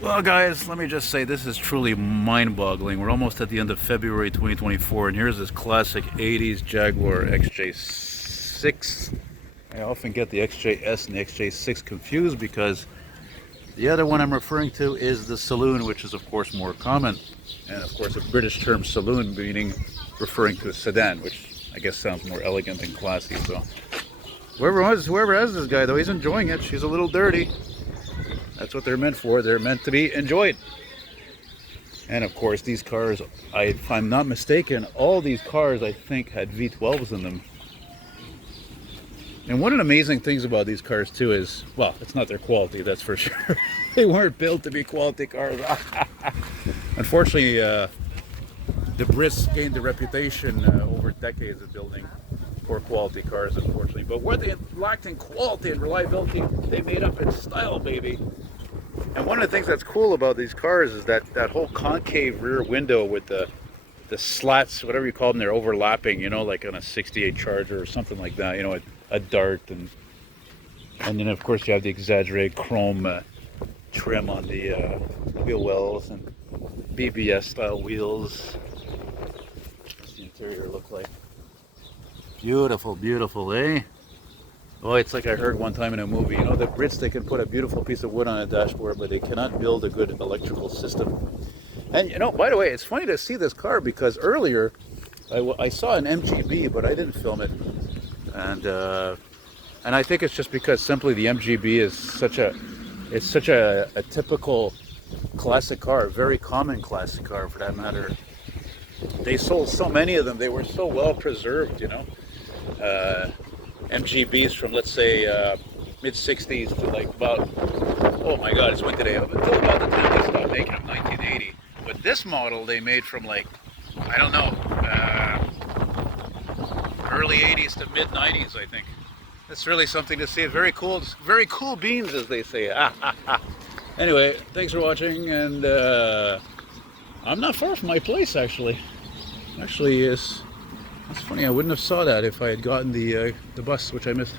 Well, guys, let me just say this is truly mind-boggling. We're almost at the end of February 2024, and here's this classic 80s Jaguar XJ6. I often get the XJS and the XJ6 confused because the other one I'm referring to is the saloon, which is of course more common. And of course a British term saloon meaning referring to a sedan, which I guess sounds more elegant and classy. So whoever has this guy though, he's enjoying it. She's a little dirty. That's what they're meant for. They're meant to be enjoyed. And of course these cars, if I'm not mistaken, all these cars I think had V12s in them. And one of the amazing things about these cars too is, well, it's not their quality, that's for sure. They weren't built to be quality cars. Unfortunately, the Brits gained a reputation over decades of building poor quality cars, unfortunately. But where they lacked in quality and reliability, they made up in style, baby. And one of the things that's cool about these cars is that whole concave rear window with the slats, whatever you call them, they're overlapping, you know, like on a 68 Charger or something like that, you know, a Dart. And then of course you have the exaggerated chrome trim on the wheel wells and BBS style wheels. What's the interior look like? Beautiful, beautiful, eh? Oh, it's like I heard one time in a movie, you know, the Brits, they can put a beautiful piece of wood on a dashboard, but they cannot build a good electrical system. And, you know, by the way, it's funny to see this car because earlier I saw an MGB, but I didn't film it. And I think it's just because simply the MGB is such a typical classic car, a very common classic car for that matter. They sold so many of them, they were so well preserved, you know. MGBs from, let's say, mid 60s to like about, oh my god, it's when today, until about the time they stopped making them, 1980. But this model they made from like, I don't know, early 80s to mid 90s, I think. It's really something to see. Very cool beans, as they say. Anyway, thanks for watching, and I'm not far from my place actually. It's funny, I wouldn't have saw that if I had gotten the bus, which I missed.